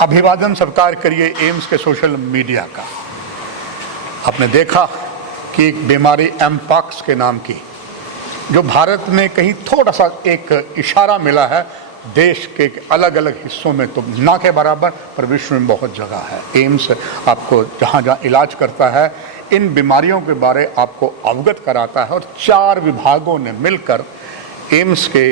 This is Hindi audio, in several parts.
अभिवादन सत्कार करिए एम्स के सोशल मीडिया का। आपने देखा कि एक बीमारी एमपॉक्स के नाम की, जो भारत में कहीं थोड़ा सा एक इशारा मिला है, देश के अलग अलग हिस्सों में तो ना के बराबर, पर विश्व में बहुत जगह है। एम्स आपको जहाँ जहाँ इलाज करता है, इन बीमारियों के बारे आपको अवगत कराता है। और 4 विभागों ने मिलकर एम्स के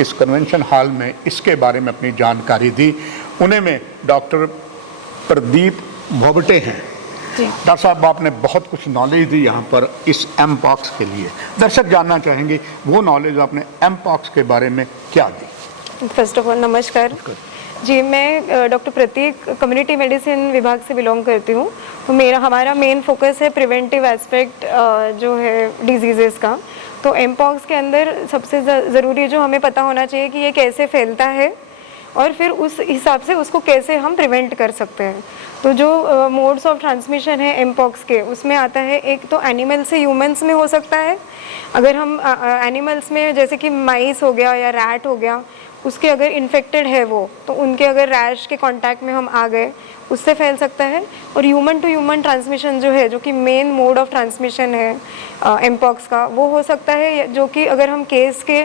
इस कन्वेंशन हॉल में इसके बारे में अपनी जानकारी दी। उन्हें में डॉक्टर प्रदीप भोबटे हैं। डॉक्टर साहब, आपने बहुत कुछ नॉलेज दी यहाँ पर इस एमपॉक्स के लिए। दर्शक जानना चाहेंगे वो नॉलेज आपने एमपॉक्स के बारे में क्या दी। फर्स्ट ऑफ ऑल नमस्कार जी, मैं डॉक्टर प्रतीक कम्युनिटी मेडिसिन विभाग से बिलोंग करती हूँ। तो हमारा मेन फोकस है प्रिवेंटिव एस्पेक्ट जो है डिजीज़ेस का। तो एमपॉक्स के अंदर सबसे ज़रूरी जो हमें पता होना चाहिए कि ये कैसे फैलता है और फिर उस हिसाब से उसको कैसे हम प्रिवेंट कर सकते हैं। तो जो मोड्स ऑफ ट्रांसमिशन है एमपॉक्स के, उसमें आता है एक तो एनिमल से ह्यूमंस में हो सकता है। अगर हम एनिमल्स में जैसे कि माइस हो गया या रैट हो गया, उसके अगर इन्फेक्टेड है वो, तो उनके अगर रैश के कांटेक्ट में हम आ गए, उससे फैल सकता है। और ह्यूमन टू ह्यूमन ट्रांसमिशन जो है, जो कि मेन मोड ऑफ ट्रांसमिशन है एमपॉक्स का, वो हो सकता है जो कि अगर हम केस के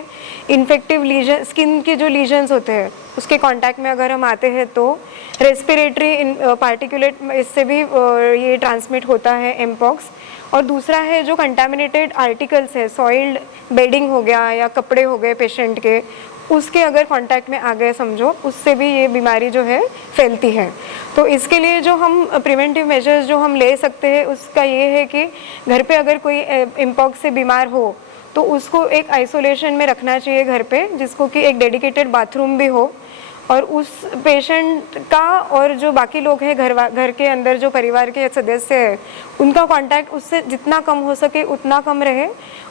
इन्फेक्टिव लीजन, स्किन के जो लीजन्स होते हैं उसके कांटेक्ट में अगर हम आते हैं, तो रेस्पिरेटरी पार्टिकुलेट इससे भी ये ट्रांसमिट होता है एमपॉक्स। और दूसरा है जो कंटामिनेटेड आर्टिकल्स है, सॉइल्ड बेडिंग हो गया या कपड़े हो गए पेशेंट के, उसके अगर कांटेक्ट में आ गए समझो, उससे भी ये बीमारी जो है फैलती है। तो इसके लिए जो हम प्रिवेंटिव मेजर्स जो हम ले सकते हैं, उसका ये है कि घर पे अगर कोई एमपॉक्स से बीमार हो तो उसको एक आइसोलेशन में रखना चाहिए घर पे, जिसको कि एक डेडिकेटेड बाथरूम भी हो। और उस पेशेंट का और जो बाकी लोग हैं घर के अंदर जो परिवार के सदस्य हैं, उनका कांटेक्ट उससे जितना कम हो सके उतना कम रहे।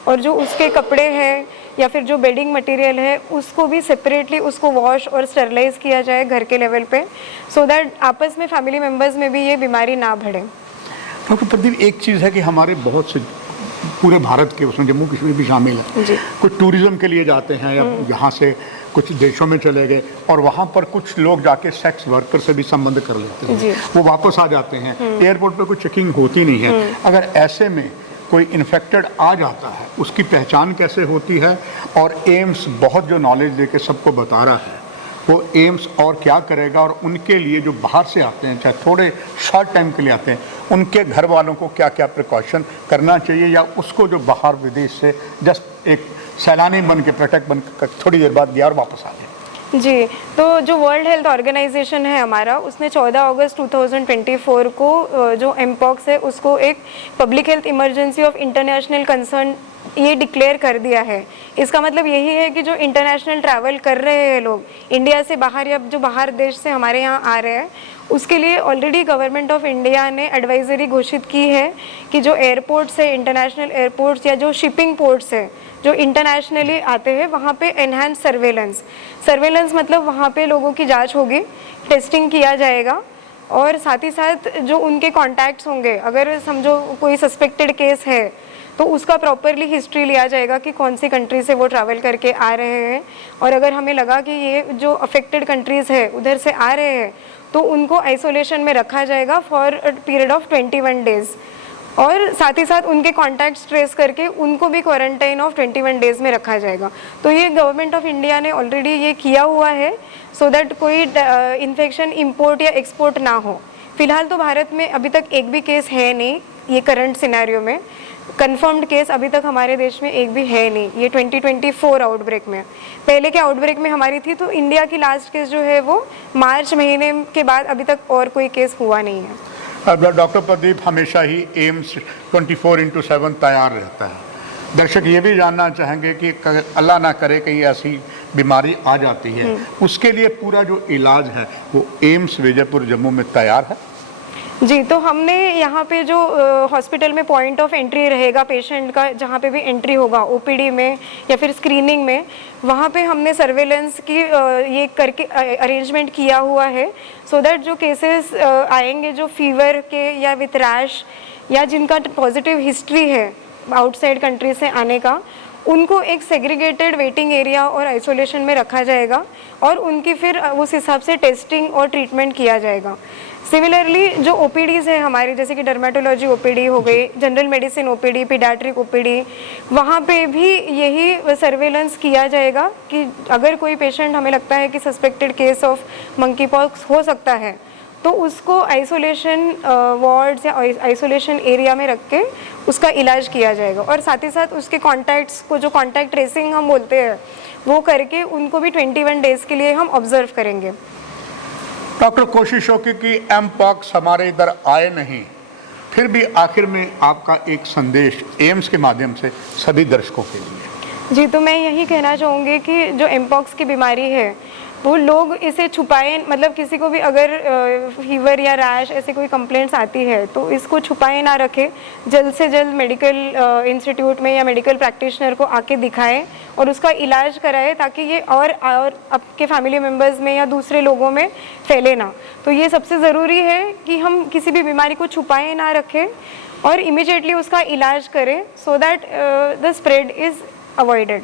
और जो उसके कपड़े हैं या फिर जो बेडिंग मटेरियल है, उसको भी सेपरेटली उसको वॉश और स्टरलाइज किया जाए घर के लेवल पे, सो दैट आपस में फैमिली मेम्बर्स में भी ये बीमारी ना बढ़े। डॉक्टर प्रदीप, एक चीज़ है कि हमारे बहुत से पूरे भारत के, उसमें जम्मू कश्मीर भी शामिल है, कुछ टूरिज्म के लिए जाते हैं या यहाँ से कुछ देशों में चले गए और वहाँ पर कुछ लोग जाके सेक्स वर्कर से भी संबंध कर लेते हैं, वो वापस आ जाते हैं। एयरपोर्ट पे कोई चेकिंग होती नहीं है। अगर ऐसे में कोई इन्फेक्टेड आ जाता है, उसकी पहचान कैसे होती है? और एम्स बहुत जो नॉलेज देके सबको बता रहा है, वो एम्स और क्या करेगा? और उनके लिए जो बाहर से आते हैं, चाहे थोड़े शॉर्ट टाइम के लिए आते हैं, उनके घर वालों को क्या क्या प्रिकॉशन करना चाहिए, या उसको जो बाहर विदेश से जस्ट एक सैलानी बन के, पर्यटक बन कर थोड़ी देर बाद गया और वापस आ गया? जी, तो जो वर्ल्ड हेल्थ ऑर्गेनाइजेशन है हमारा, उसने 14 अगस्त 2024 को जो एमपॉक्स है उसको एक public health emergency of international concern ये डिक्लेयर कर दिया है। इसका मतलब यही है कि जो इंटरनेशनल ट्रैवल कर रहे हैं लोग इंडिया से बाहर या जो बाहर देश से हमारे यहाँ आ रहे हैं, उसके लिए ऑलरेडी गवर्नमेंट ऑफ इंडिया ने एडवाइजरी घोषित की है कि जो एयरपोर्ट्स है, इंटरनेशनल एयरपोर्ट्स या जो शिपिंग पोर्ट्स है जो इंटरनेशनली आते हैं, वहाँ पे एनहांस सर्वेलेंस मतलब वहाँ पे लोगों की जांच होगी, टेस्टिंग किया जाएगा। और साथ ही साथ जो उनके कॉन्टैक्ट्स होंगे, अगर समझो कोई सस्पेक्टेड केस है तो उसका प्रॉपरली हिस्ट्री लिया जाएगा कि कौन सी कंट्री से वो ट्रैवल करके आ रहे हैं। और अगर हमें लगा कि ये जो अफेक्टेड कंट्रीज़ है उधर से आ रहे हैं, तो उनको आइसोलेशन में रखा जाएगा for a period of 21 days. और साथ ही साथ उनके कॉन्टैक्ट्स ट्रेस करके उनको भी क्वारंटाइन ऑफ 21 डेज़ में रखा जाएगा। तो ये गवर्नमेंट ऑफ इंडिया ने ऑलरेडी ये किया हुआ है, सो दैट कोई इन्फेक्शन इंपोर्ट या एक्सपोर्ट ना हो। फिलहाल तो भारत में अभी तक एक भी केस है नहीं, ये करंट सिनेरियो में कंफर्म्ड केस अभी तक हमारे देश में एक भी है नहीं। ये 2024 आउटब्रेक में, पहले के आउटब्रेक में हमारी थी, तो इंडिया की लास्ट केस जो है वो मार्च महीने के बाद अभी तक और कोई केस हुआ नहीं है। डॉक्टर प्रदीप, हमेशा ही एम्स 24/7 तैयार रहता है। दर्शक ये भी जानना चाहेंगे कि अल्लाह ना करे कहीं ऐसी बीमारी आ जाती है, उसके लिए पूरा जो इलाज है वो एम्स विजयपुर जम्मू में तैयार है? जी, तो हमने यहाँ पे जो हॉस्पिटल में पॉइंट ऑफ एंट्री रहेगा पेशेंट का, जहाँ पे भी एंट्री होगा ओपीडी में या फिर स्क्रीनिंग में, वहाँ पे हमने सर्वेलेंस की ये करके अरेंजमेंट किया हुआ है, सो दैट जो केसेस आएंगे जो फीवर के या विथ रैश या जिनका पॉजिटिव हिस्ट्री है आउटसाइड कंट्री से आने का, उनको एक सेग्रीगेटेड वेटिंग एरिया और आइसोलेशन में रखा जाएगा और उनकी फिर उस हिसाब से टेस्टिंग और ट्रीटमेंट किया जाएगा। सिमिलरली जो ओपीडीज है हमारी, जैसे कि डर्मेटोलॉजी ओपीडी हो गई, general medicine OPD, paediatric OPD, वहाँ पे भी यही सर्वेलेंस किया जाएगा कि अगर कोई पेशेंट हमें लगता है कि suspected case of monkey pox हो सकता है तो उसको आइसोलेशन वार्ड्स या आइसोलेशन एरिया में रख के उसका इलाज किया जाएगा और साथ ही साथ उसके कॉन्टैक्ट्स को, जो कॉन्टैक्ट ट्रेसिंग हम बोलते हैं, वो करके उनको भी 21 डेज़ के लिए हम ऑब्जर्व करेंगे। डॉक्टर, कोशिश होगी कि एम पॉक्स हमारे इधर आए नहीं, फिर भी आखिर में आपका एक संदेश एम्स के माध्यम से सभी दर्शकों के लिए। जी, तो मैं यही कहना चाहूँगी कि जो एमपॉक्स की बीमारी है वो लोग इसे छुपाएं, मतलब किसी को भी अगर फीवर या रैश ऐसी कोई कंप्लेंट्स आती है तो इसको छुपाए ना रखें, जल्द से जल्द मेडिकल इंस्टीट्यूट में या मेडिकल प्रैक्टिशनर को आके दिखाएं और उसका इलाज कराएं ताकि ये और आपके फैमिली मेम्बर्स में या दूसरे लोगों में फैले ना। तो ये सबसे ज़रूरी है कि हम किसी भी बीमारी को छुपाए ना रखें और इमीडिएटली उसका इलाज करें so that the spread is avoided.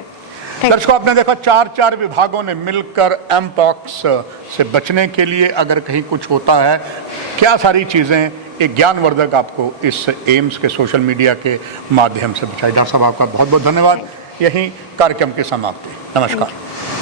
दर्शकों, आपने देखा 4 विभागों ने मिलकर एम पॉक्स से बचने के लिए अगर कहीं कुछ होता है, क्या सारी चीज़ें एक ज्ञानवर्धक आपको इस एम्स के सोशल मीडिया के माध्यम से बचाई। डॉक्टर साहब, आपका बहुत बहुत धन्यवाद। यहीं कार्यक्रम की समाप्ति। नमस्कार।